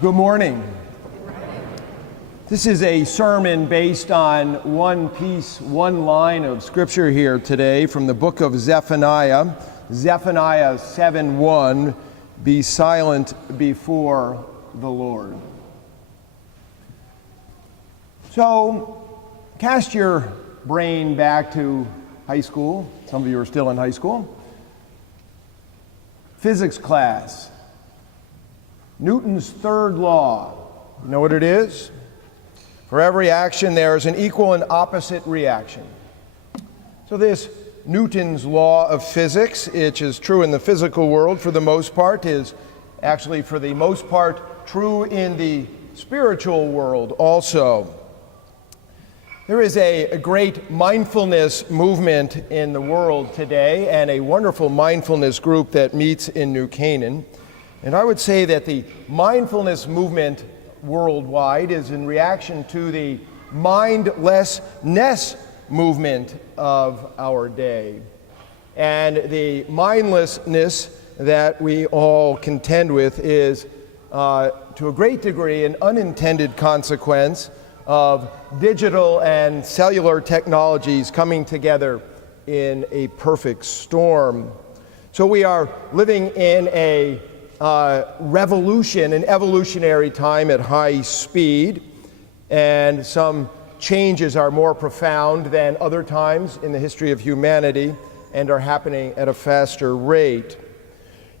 Good morning. This is a sermon based on one line of scripture here today from the book of Zephaniah. Zephaniah 7:1, be silent before the Lord. So, cast your brain back to high school. Some of you are still in high school. Physics class. Newton's third law. You know what it is? For every action, there is an equal and opposite reaction. So this Newton's law of physics, which is true in the physical world for the most part, is actually for the most part true in the spiritual world also. There is a great mindfulness movement in the world today and a wonderful mindfulness group that meets in New Canaan. And I would say that the mindfulness movement worldwide is in reaction to the mindlessness movement of our day. And the mindlessness that we all contend with is, to a great degree, an unintended consequence of digital and cellular technologies coming together in a perfect storm. So we are living in a revolution, an evolutionary time at high speed, and some changes are more profound than other times in the history of humanity and are happening at a faster rate.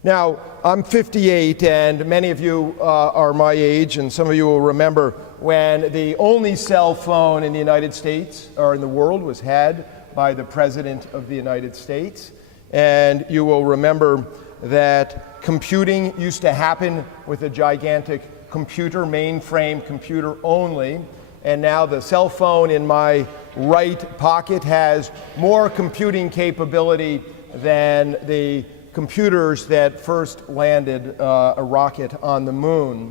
Now, I'm 58, and many of you are my age, and some of you will remember when the only cell phone in the United States, or in the world, was had by the President of the United States. And you will remember that computing used to happen with a gigantic computer, mainframe computer only, and now the cell phone in my right pocket has more computing capability than the computers that first landed a rocket on the moon.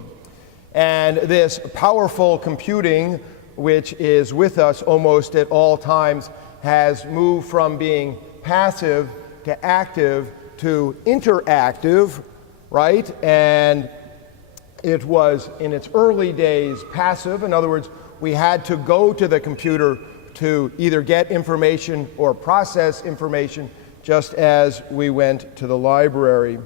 And this powerful computing, which is with us almost at all times, has moved from being passive to active to interactive, right? And it was in its early days passive. In other words, we had to go to the computer to either get information or process information, just as we went to the library.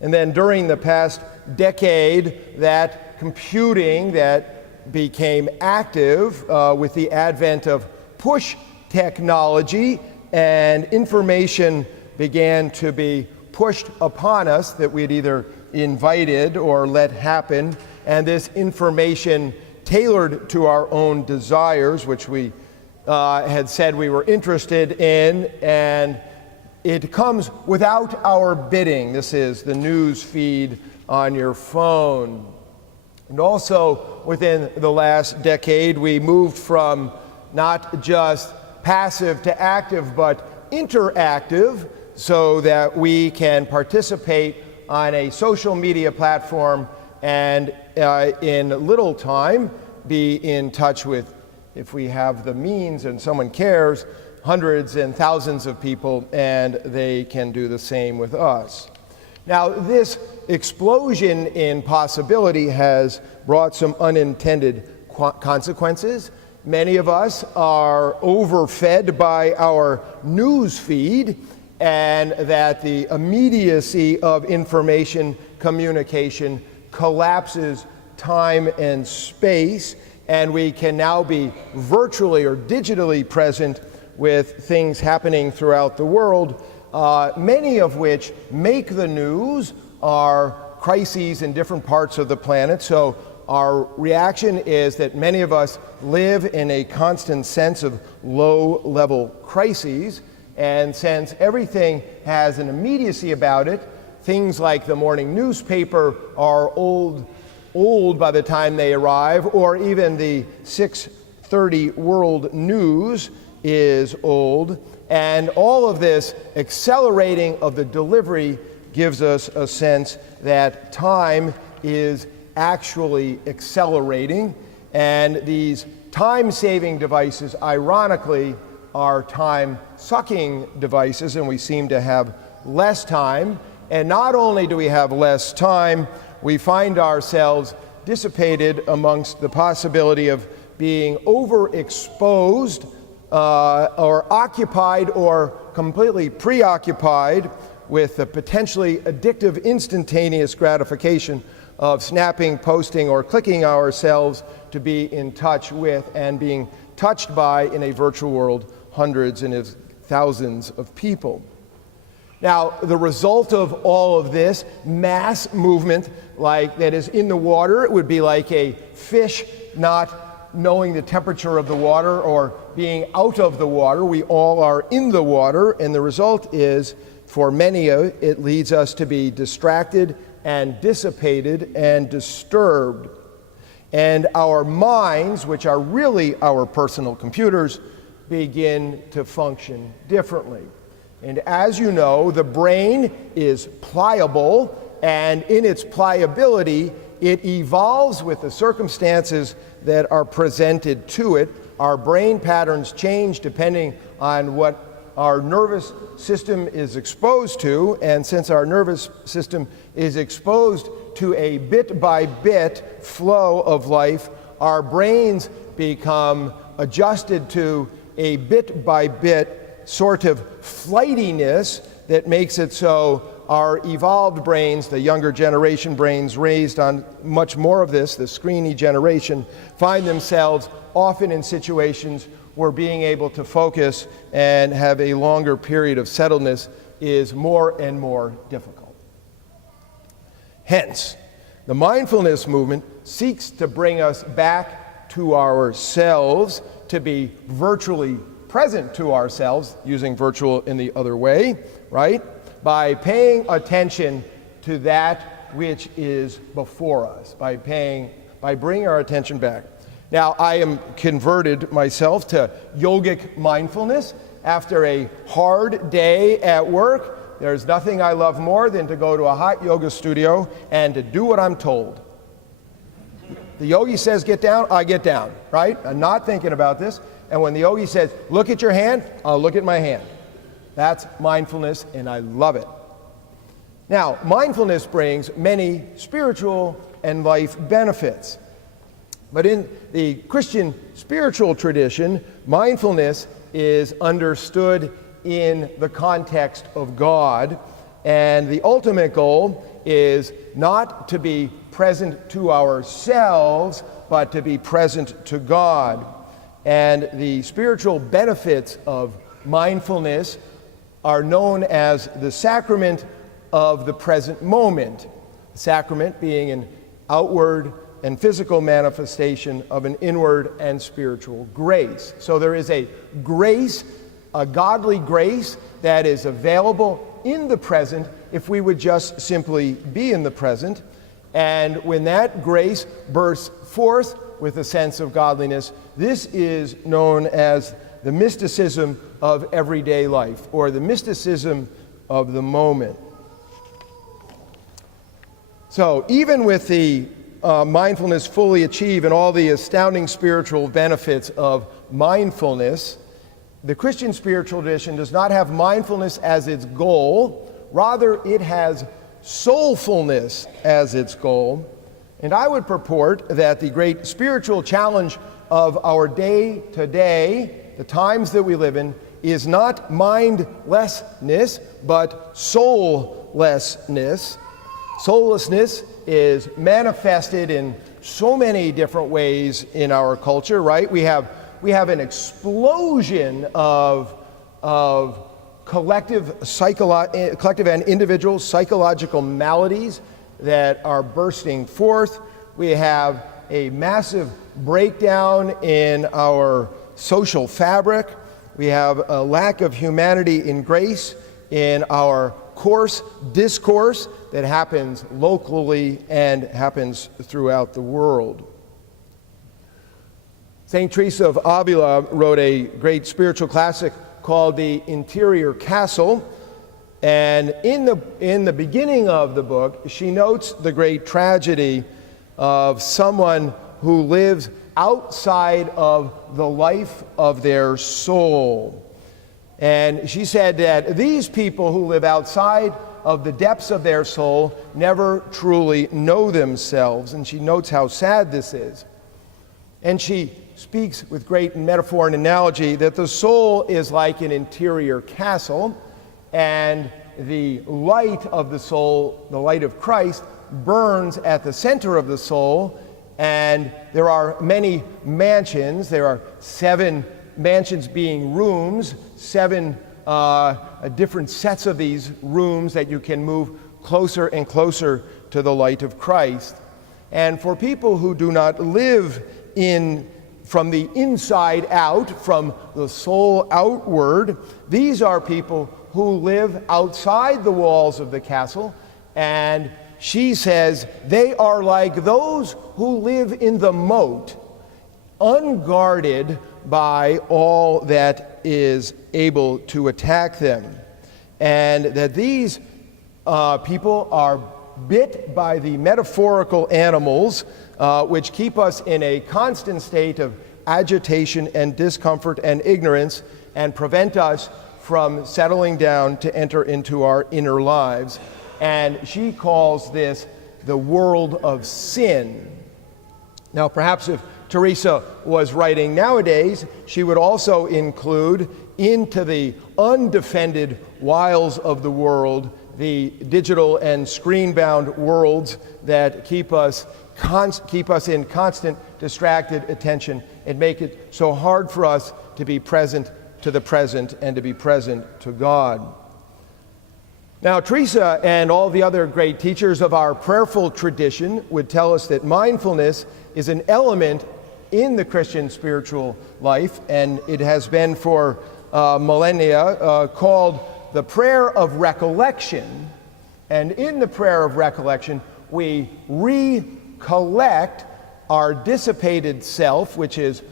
And then during the past decade, that computing that became active with the advent of push technology, and information began to be pushed upon us that we'd either invited or let happen, and this information tailored to our own desires, which we had said we were interested in, and it comes without our bidding. This is the news feed on your phone. And also within the last decade, we moved from not just passive to active, but interactive, so that we can participate on a social media platform and in little time be in touch with, if we have the means and someone cares, hundreds and thousands of people, and they can do the same with us. Now, this explosion in possibility has brought some unintended consequences. Many of us are overfed by our news feed, and that the immediacy of information communication collapses time and space, and we can now be virtually or digitally present with things happening throughout the world, many of which make the news, are crises in different parts of the planet. So our reaction is that many of us live in a constant sense of low-level crises. And since everything has an immediacy about it, things like the morning newspaper are old by the time they arrive, or even the 6:30 world news is old. And all of this accelerating of the delivery gives us a sense that time is actually accelerating. And these time-saving devices, ironically, are time-sucking devices, and we seem to have less time. And not only do we have less time, we find ourselves dissipated amongst the possibility of being overexposed or occupied or completely preoccupied with the potentially addictive instantaneous gratification of snapping, posting, or clicking ourselves to be in touch with and being touched by, in a virtual world, hundreds and if thousands of people. Now, the result of all of this mass movement, like that is in the water, it would be like a fish not knowing the temperature of the water or being out of the water. We all are in the water, and the result is, for many, it leads us to be distracted and dissipated and disturbed. And our minds, which are really our personal computers, begin to function differently. And as you know, the brain is pliable, and in its pliability, it evolves with the circumstances that are presented to it. Our brain patterns change depending on what our nervous system is exposed to, and since our nervous system is exposed to a bit-by-bit flow of life, our brains become adjusted to a bit-by-bit sort of flightiness that makes it so our evolved brains, the younger generation brains raised on much more of this, the screeny generation, find themselves often in situations where being able to focus and have a longer period of settledness is more and more difficult. Hence, the mindfulness movement seeks to bring us back to ourselves, to be virtually present to ourselves, using virtual in the other way, right? By paying attention to that which is before us, by bringing our attention back. Now, I am converted myself to yogic mindfulness. After a hard day at work, there's nothing I love more than to go to a hot yoga studio and to do what I'm told. The yogi says, get down, I get down, right? I'm not thinking about this. And when the yogi says, look at your hand, I'll look at my hand. That's mindfulness, and I love it. Now, mindfulness brings many spiritual and life benefits. But in the Christian spiritual tradition, mindfulness is understood in the context of God, and the ultimate goal is not to be present to ourselves, but to be present to God. And the spiritual benefits of mindfulness are known as the sacrament of the present moment. The sacrament being an outward and physical manifestation of an inward and spiritual grace. So there is a grace, a godly grace that is available in the present if we would just simply be in the present. And when that grace bursts forth with a sense of godliness, this is known as the mysticism of everyday life, or the mysticism of the moment. So even with the mindfulness fully achieved and all the astounding spiritual benefits of mindfulness, the Christian spiritual tradition does not have mindfulness as its goal. Rather, it has soulfulness as its goal. And I would purport that the great spiritual challenge of our day today, the times that we live in, is not mindlessness, but soullessness. Soullessness is manifested in so many different ways in our culture, right? We have an explosion of collective and individual psychological maladies that are bursting forth. We have a massive breakdown in our social fabric. We have a lack of humanity in grace in our coarse discourse that happens locally and happens throughout the world. St. Teresa of Avila wrote a great spiritual classic called The Interior Castle, and in the beginning of the book, she notes the great tragedy of someone who lives outside of the life of their soul. And she said that these people who live outside of the depths of their soul, never truly know themselves. And she notes how sad this is. And she speaks with great metaphor and analogy that the soul is like an interior castle, and the light of the soul, the light of Christ, burns at the center of the soul, and there are many mansions. There are 7 mansions being rooms, 7 different sets of these rooms that you can move closer and closer to the light of Christ. And for people who do not live from the inside out, from the soul outward, these are people who live outside the walls of the castle, and she says they are like those who live in the moat, unguarded by all that is able to attack them. And that these people are bit by the metaphorical animals, which keep us in a constant state of agitation and discomfort and ignorance, and prevent us from settling down to enter into our inner lives. And she calls this the world of sin. Now, perhaps if Teresa was writing nowadays, she would also include into the undefended wiles of the world the digital and screen-bound worlds that keep us in constant distracted attention and make it so hard for us to be present to the present and to be present to God. Now, Teresa and all the other great teachers of our prayerful tradition would tell us that mindfulness is an element in the Christian spiritual life, and it has been for millennia called the prayer of recollection. And in the prayer of recollection, we recollect our dissipated self, which is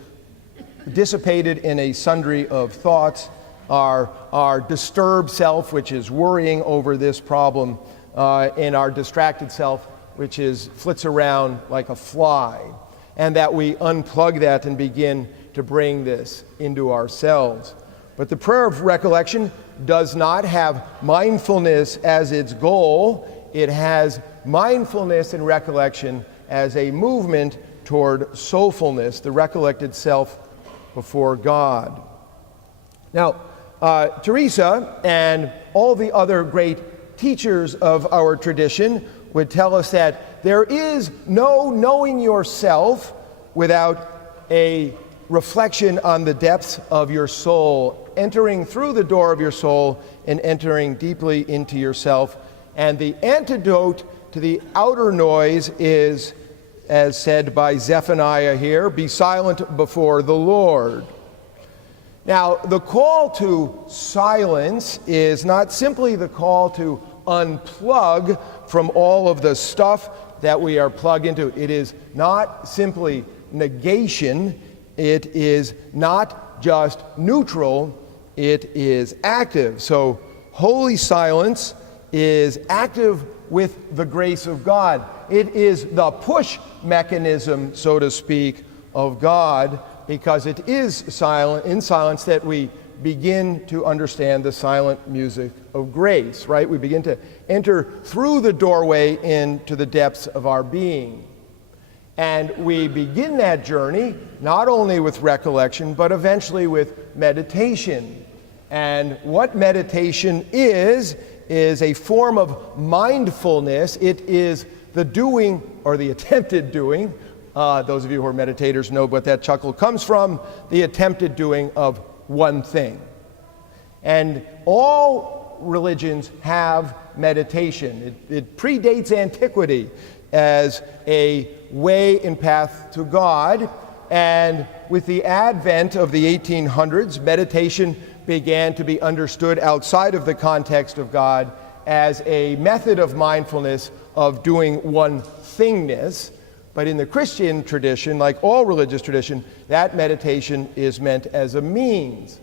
dissipated in a sundry of thoughts, our disturbed self, which is worrying over this problem, and our distracted self, which flits around like a fly, and that we unplug that and begin to bring this into ourselves. But the prayer of recollection does not have mindfulness as its goal. It has mindfulness and recollection as a movement toward soulfulness, the recollected self before God. Now, Teresa and all the other great teachers of our tradition would tell us that there is no knowing yourself without a reflection on the depths of your soul, entering through the door of your soul and entering deeply into yourself. And the antidote to the outer noise is, as said by Zephaniah here, be silent before the Lord. Now, the call to silence is not simply the call to unplug from all of the stuff that we are plugged into. It is not simply negation. It is not just neutral. It is active. So, holy silence is active with the grace of God. It is the push mechanism, so to speak, of God, because it is in silence that we begin to understand the silent music of grace, right? We begin to enter through the doorway into the depths of our being. And we begin that journey not only with recollection, but eventually with meditation. And what meditation is a form of mindfulness. It is the doing, or the attempted doing, those of you who are meditators know what that chuckle comes from, the attempted doing of one thing. And all religions have meditation. It predates antiquity as a way and path to God. And with the advent of the 1800s, meditation began to be understood outside of the context of God as a method of mindfulness of doing one thingness. But in the Christian tradition, like all religious tradition, that meditation is meant as a means.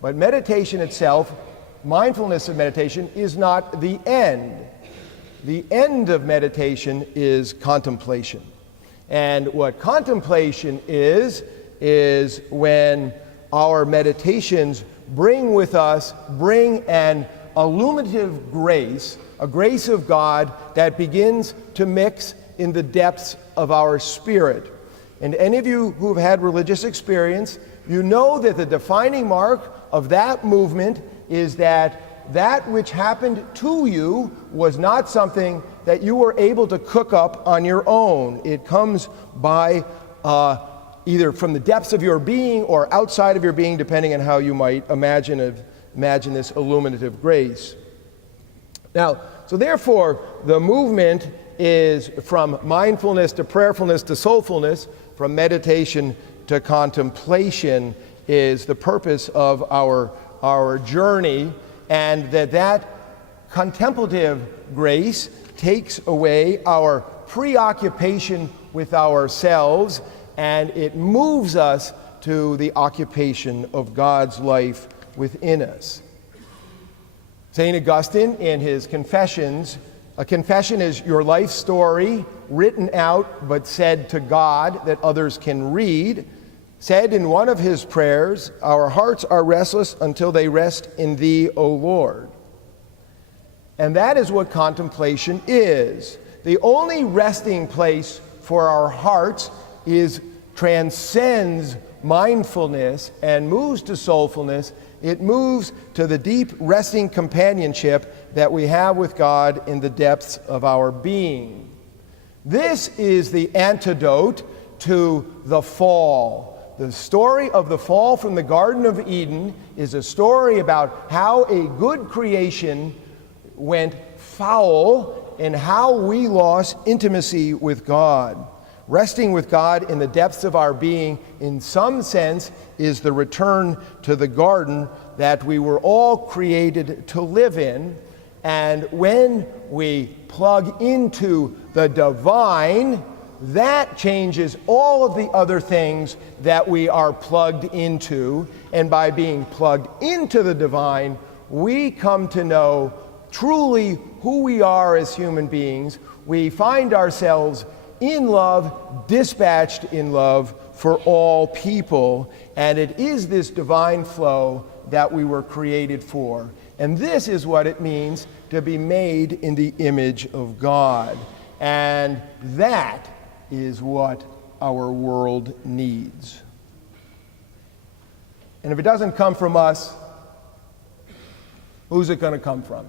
But meditation itself, mindfulness of meditation, is not the end. The end of meditation is contemplation. And what contemplation is when our meditations bring and illuminative grace, a grace of God that begins to mix in the depths of our spirit. And any of you who have had religious experience, you know that the defining mark of that movement is that which happened to you was not something that you were able to cook up on your own. It comes by either from the depths of your being or outside of your being, depending on how you might imagine this illuminative grace. Now, so therefore, the movement is from mindfulness to prayerfulness to soulfulness, from meditation to contemplation is the purpose of our journey, and that contemplative grace takes away our preoccupation with ourselves, and it moves us to the occupation of God's life within us. St. Augustine, in his Confessions, a confession is your life story written out but said to God that others can read, said in one of his prayers, "Our hearts are restless until they rest in Thee, O Lord." And that is what contemplation is. The only resting place for our hearts transcends mindfulness and moves to soulfulness. It moves to the deep resting companionship that we have with God in the depths of our being. This is the antidote to the fall. The story of the fall from the Garden of Eden is a story about how a good creation went foul and how we lost intimacy with God. Resting with God in the depths of our being, in some sense, is the return to the garden that we were all created to live in. And when we plug into the divine, that changes all of the other things that we are plugged into. And by being plugged into the divine, we come to know truly who we are as human beings. We find ourselves in love, dispatched in love for all people. And it is this divine flow that we were created for. And this is what it means to be made in the image of God. And that is what our world needs. And if it doesn't come from us, who's it going to come from?